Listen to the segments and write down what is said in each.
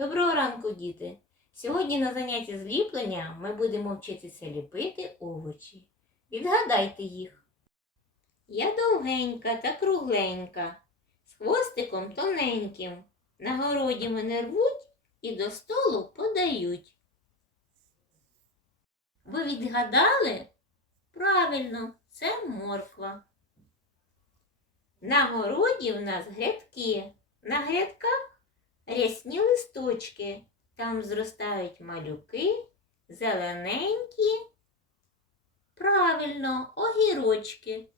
Доброго ранку, діти! Сьогодні на занятті зліплення ми будемо вчитися ліпити овочі. Відгадайте їх. Я довгенька та кругленька, з хвостиком тоненьким. На городі мене рвуть і до столу подають. Ви відгадали? Правильно, це морква. На городі в нас грядки. Листочки. Там зростають малюки, зелененькі. Правильно, огірочки.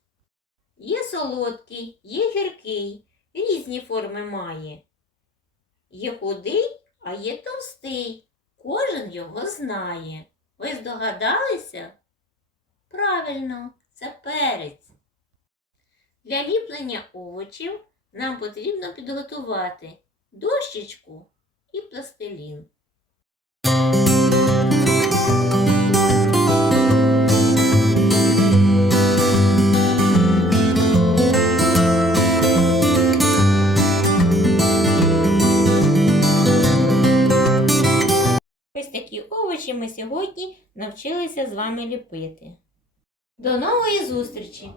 Є солодкий, є гіркий, різні форми має. Є худий, а є товстий. Кожен його знає. Ви здогадалися? Правильно, це перець. Для ліплення овочів нам потрібно підготувати дощечку і пластилін. Ось такі овочі ми сьогодні навчилися з вами ліпити. До нової зустрічі!